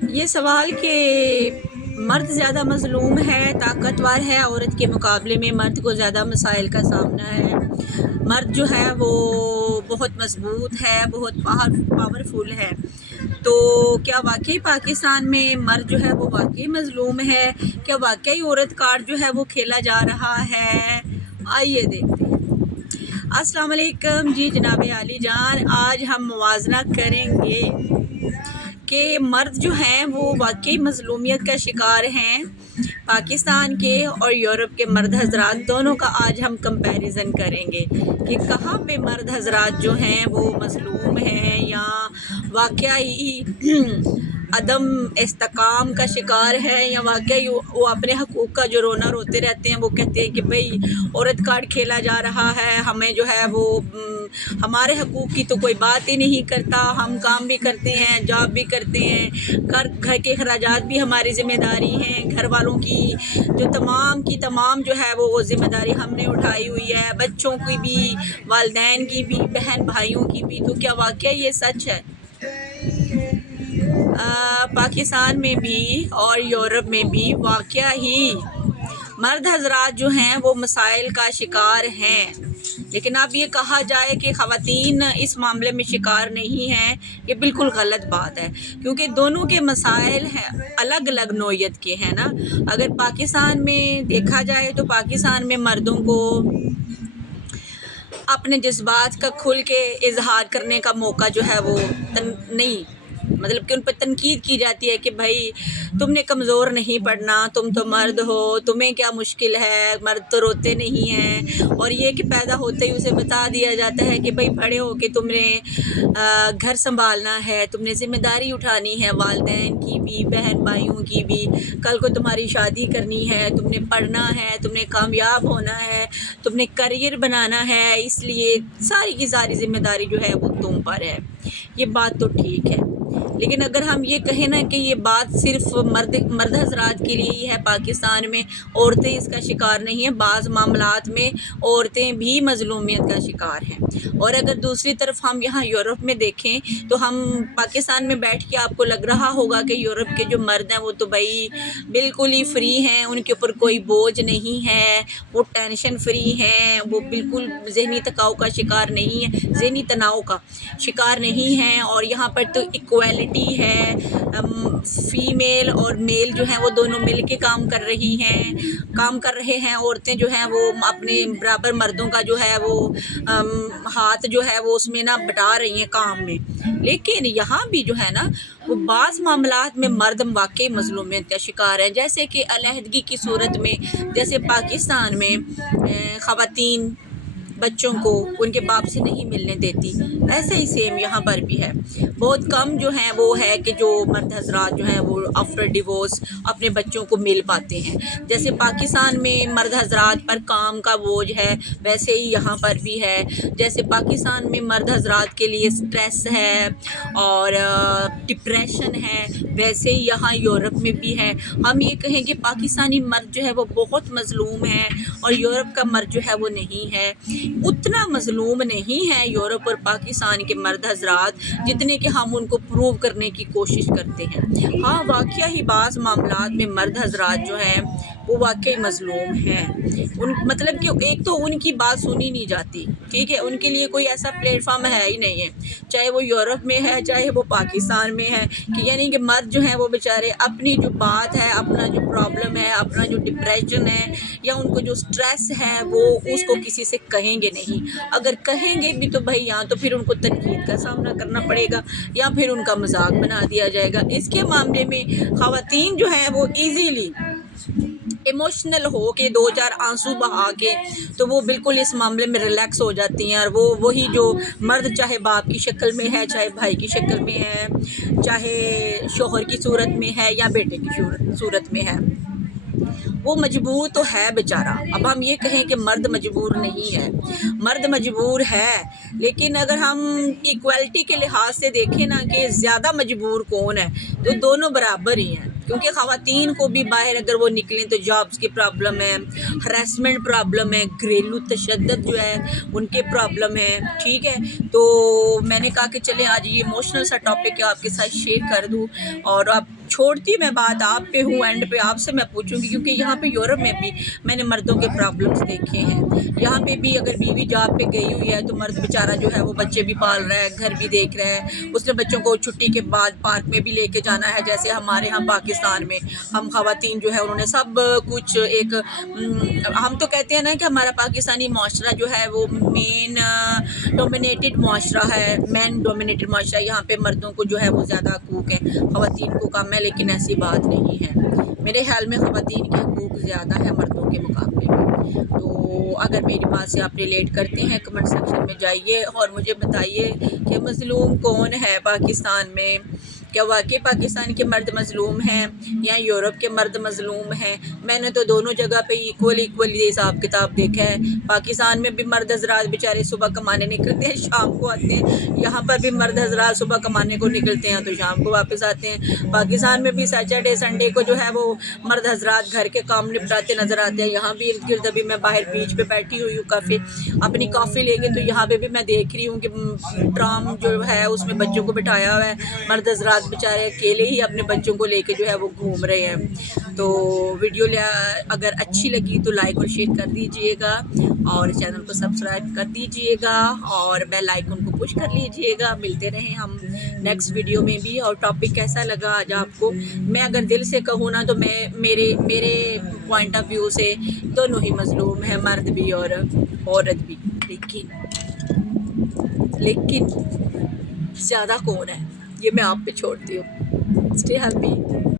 یہ سوال کہ مرد زیادہ مظلوم ہے، طاقتور ہے عورت کے مقابلے میں، مرد کو زیادہ مسائل کا سامنا ہے، مرد جو ہے وہ بہت مضبوط ہے، بہت پاورفل ہے، تو کیا واقعی پاکستان میں مرد جو ہے وہ واقعی مظلوم ہے؟ کیا واقعی عورت کارڈ جو ہے وہ کھیلا جا رہا ہے؟ آئیے دیکھتے ہیں۔ السلام علیکم جی جناب عالی جان، آج ہم موازنہ کریں گے کہ مرد جو ہیں وہ واقعی مظلومیت کا شکار ہیں پاکستان کے اور یورپ کے مرد حضرات دونوں کا آج ہم کمپیریزن کریں گے کہ کہاں پہ مرد حضرات جو ہیں وہ مظلوم ہیں یا واقعی عدم استحکام کا شکار ہے، یا واقعی وہ اپنے حقوق کا جو رونا روتے رہتے ہیں، وہ کہتے ہیں کہ بھئی عورت کارڈ کھیلا جا رہا ہے، ہمیں جو ہے وہ ہمارے حقوق کی تو کوئی بات ہی نہیں کرتا، ہم کام بھی کرتے ہیں، جاب بھی کرتے ہیں، گھر کے اخراجات بھی ہماری ذمہ داری ہیں، گھر والوں کی جو تمام جو ہے وہ ذمہ داری ہم نے اٹھائی ہوئی ہے، بچوں کی بھی، والدین کی بھی، بہن بھائیوں کی بھی۔ تو کیا واقعی یہ سچ ہے؟ پاکستان میں بھی اور یورپ میں بھی واقعہ ہی مرد حضرات جو ہیں وہ مسائل کا شکار ہیں، لیکن اب یہ کہا جائے کہ خواتین اس معاملے میں شکار نہیں ہیں، یہ بالکل غلط بات ہے، کیونکہ دونوں کے مسائل ہیں الگ الگ نوعیت کے ہیں نا۔ اگر پاکستان میں دیکھا جائے تو پاکستان میں مردوں کو اپنے جذبات کا کھل کے اظہار کرنے کا موقع جو ہے وہ نہیں، مطلب کہ ان پہ تنقید کی جاتی ہے کہ بھائی تم نے کمزور نہیں پڑنا، تم تو مرد ہو، تمہیں کیا مشکل ہے، مرد تو روتے نہیں ہیں، اور یہ کہ پیدا ہوتے ہی اسے بتا دیا جاتا ہے کہ بھائی بڑے ہو کے تم نے گھر سنبھالنا ہے، تم نے ذمہ داری اٹھانی ہے والدین کی بھی، بہن بھائیوں کی بھی، کل کو تمہاری شادی کرنی ہے، تم نے پڑھنا ہے، تم نے کامیاب ہونا ہے، تم نے کریئر بنانا ہے، اس لیے ساری کی ساری ذمہ داری جو ہے وہ تم پر ہے۔ یہ بات تو ٹھیک ہے، لیکن اگر ہم یہ کہیں نا کہ یہ بات صرف مرد حضرات کے لیے ہی ہے پاکستان میں، عورتیں اس کا شکار نہیں ہیں، بعض معاملات میں عورتیں بھی مظلومیت کا شکار ہیں۔ اور اگر دوسری طرف ہم یہاں یورپ میں دیکھیں تو ہم پاکستان میں بیٹھ کے آپ کو لگ رہا ہوگا کہ یورپ کے جو مرد ہیں وہ تو بھائی بالکل ہی فری ہیں، ان کے اوپر کوئی بوجھ نہیں ہے، وہ ٹینشن فری ہیں، وہ بالکل ذہنی تکاؤ کا شکار نہیں ہے، ذہنی تناؤ کا شکار نہیں ہیں، اور یہاں پر تو ایکویلٹی ہے، فیمیل اور میل جو ہیں وہ دونوں مل کے کام کر رہے ہیں، عورتیں جو ہیں وہ اپنے برابر مردوں کا جو ہے وہ ہاتھ جو ہے وہ اس میں نہ بٹا رہی ہیں کام میں۔ لیکن یہاں بھی جو ہے نا وہ بعض معاملات میں مرد واقعی مظلومیت کا شکار ہے، جیسے کہ علیحدگی کی صورت میں، جیسے پاکستان میں خواتین بچوں کو ان کے باپ سے نہیں ملنے دیتی، ایسے ہی سیم یہاں پر بھی ہے۔ بہت کم جو ہیں وہ ہے کہ جو مرد حضرات جو ہیں وہ آفٹر ڈیورس اپنے بچوں کو مل پاتے ہیں۔ جیسے پاکستان میں مرد حضرات پر کام کا بوجھ ہے، ویسے ہی یہاں پر بھی ہے۔ جیسے پاکستان میں مرد حضرات کے لیے سٹریس ہے اور ڈپریشن ہے، ویسے ہی یہاں یورپ میں بھی ہے۔ ہم یہ کہیں کہ پاکستانی مرد جو ہے وہ بہت مظلوم ہے اور یورپ کا مرد جو ہے وہ نہیں ہے، اتنا مظلوم نہیں ہے یورپ اور پاکستان کے مرد حضرات جتنے کہ ہم ان کو پروو کرنے کی کوشش کرتے ہیں۔ ہاں واقعہ ہی بعض معاملات میں مرد حضرات جو ہیں وہ واقعی مظلوم ہیں، مطلب کہ ایک تو ان کی بات سنی نہیں جاتی، ٹھیک ہے، ان کے لیے کوئی ایسا پلیٹ فارم ہے ہی نہیں ہے، چاہے وہ یورپ میں ہے چاہے وہ پاکستان میں ہے، کہ یعنی کہ مرد جو ہیں وہ بیچارے اپنی جو بات ہے، اپنا جو پرابلم ہے، اپنا جو ڈپریشن ہے یا ان کو جو سٹریس ہے وہ اس کو کسی سے کہیں گے نہیں۔ اگر کہیں گے بھی تو بھائی یا تو پھر ان کو تنقید کا سامنا کرنا پڑے گا یا پھر ان کا مذاق بنا دیا جائے گا۔ اس کے معاملے میں خواتین جو ہیں وہ ایزیلی ایموشنل ہو کے دو چار آنسو بہا کے تو وہ بالکل اس معاملے میں ریلیکس ہو جاتی ہیں، اور وہی جو مرد چاہے باپ کی شکل میں ہے، چاہے بھائی کی شکل میں ہے، چاہے شوہر کی صورت میں ہے یا بیٹے کی صورت میں ہے، وہ مجبور تو ہے بیچارہ۔ اب ہم یہ کہیں کہ مرد مجبور نہیں ہے، مرد مجبور ہے، لیکن اگر ہم ایکویلٹی کے لحاظ سے دیکھیں نا کہ زیادہ مجبور کون ہے تو دونوں برابر ہی ہیں، کیونکہ خواتین کو بھی باہر اگر وہ نکلیں تو جابس کی پرابلم ہے، ہراسمنٹ پرابلم ہے، گھریلو تشدد جو ہے ان کے پرابلم ہے، ٹھیک ہے۔ تو میں نے کہا کہ چلیں آج یہ ایموشنل سا ٹاپک ہے آپ کے ساتھ شیئر کر دوں اور آپ چھوڑتی میں بات آپ پہ ہوں، اینڈ پہ آپ سے میں پوچھوں گی، کیونکہ یہاں پہ یورپ میں بھی میں نے مردوں کے پرابلمس دیکھے ہیں. یہاں پہ بھی اگر بیوی جاب پہ گئی ہوئی ہے تو مرد بیچارہ جو ہے وہ بچے بھی پال رہا ہے، گھر بھی دیکھ رہا ہے، اس نے بچوں کو چھٹی کے بعد پارک میں بھی لے کے جانا ہے. جیسے ہمارے یہاں پاکستان میں ہم خواتین جو ہے انہوں نے سب کچھ ایک ہم تو کہتے ہیں نا کہ ہمارا پاکستانی معاشرہ جو ہے وہ مین ڈومینیٹڈ معاشرہ ہے، مین ڈومینیٹڈ معاشرہ. یہاں پہ مردوں کو جو ہے وہ زیادہ حقوق ہیں، خواتین کو کم ہے، لیکن ایسی بات نہیں ہے. میرے خیال میں خواتین کے حقوق زیادہ ہیں مردوں کے مقابلے میں. تو اگر میری بات سے آپ ریلیٹ کرتے ہیں کمنٹ سیکشن میں جائیے اور مجھے بتائیے کہ مظلوم کون ہے پاکستان میں. کیا واقعی پاکستان کے مرد مظلوم ہیں یا یورپ کے مرد مظلوم ہیں؟ میں نے تو دونوں جگہ پہ ایکولی حساب کتاب دیکھا ہے. پاکستان میں بھی مرد حضرات بیچارے صبح کمانے نکلتے ہیں، شام کو آتے ہیں. یہاں پر بھی مرد حضرات صبح کمانے کو نکلتے ہیں تو شام کو واپس آتے ہیں. پاکستان میں بھی سیٹرڈے سنڈے کو جو ہے وہ مرد حضرات گھر کے کام نپٹاتے نظر آتے ہیں. یہاں بھی ارد گرد ابھی میں باہر بیچ پہ بیٹھی ہوئی ہوں کافی اپنی کافی لے کے، تو یہاں پہ بھی میں دیکھ رہی ہوں کہ ٹرام جو ہے اس میں بچوں کو بٹھایا ہوا ہے. مرد حضرات بیچارے اکیلے ہی اپنے بچوں کو لے کے جو ہے وہ گھوم رہے ہیں. تو ویڈیو اگر اچھی لگی تو لائک اور شیئر کر دیجئے گا، اور چینل کو سبسکرائب کر دیجئے گا، اور بیل آئیکن کو پش کر لیجئے گا. ملتے رہیں ہم نیکسٹ ویڈیو میں بھی. اور ٹاپک کیسا لگا آج آپ کو؟ میں اگر دل سے کہوں نا تو میرے پوائنٹ آف ویو سے دونوں ہی مظلوم ہیں، مرد بھی اور عورت بھی. لیکن زیادہ کون ہے یہ میں آپ پہ چھوڑتی ہوں. Stay happy.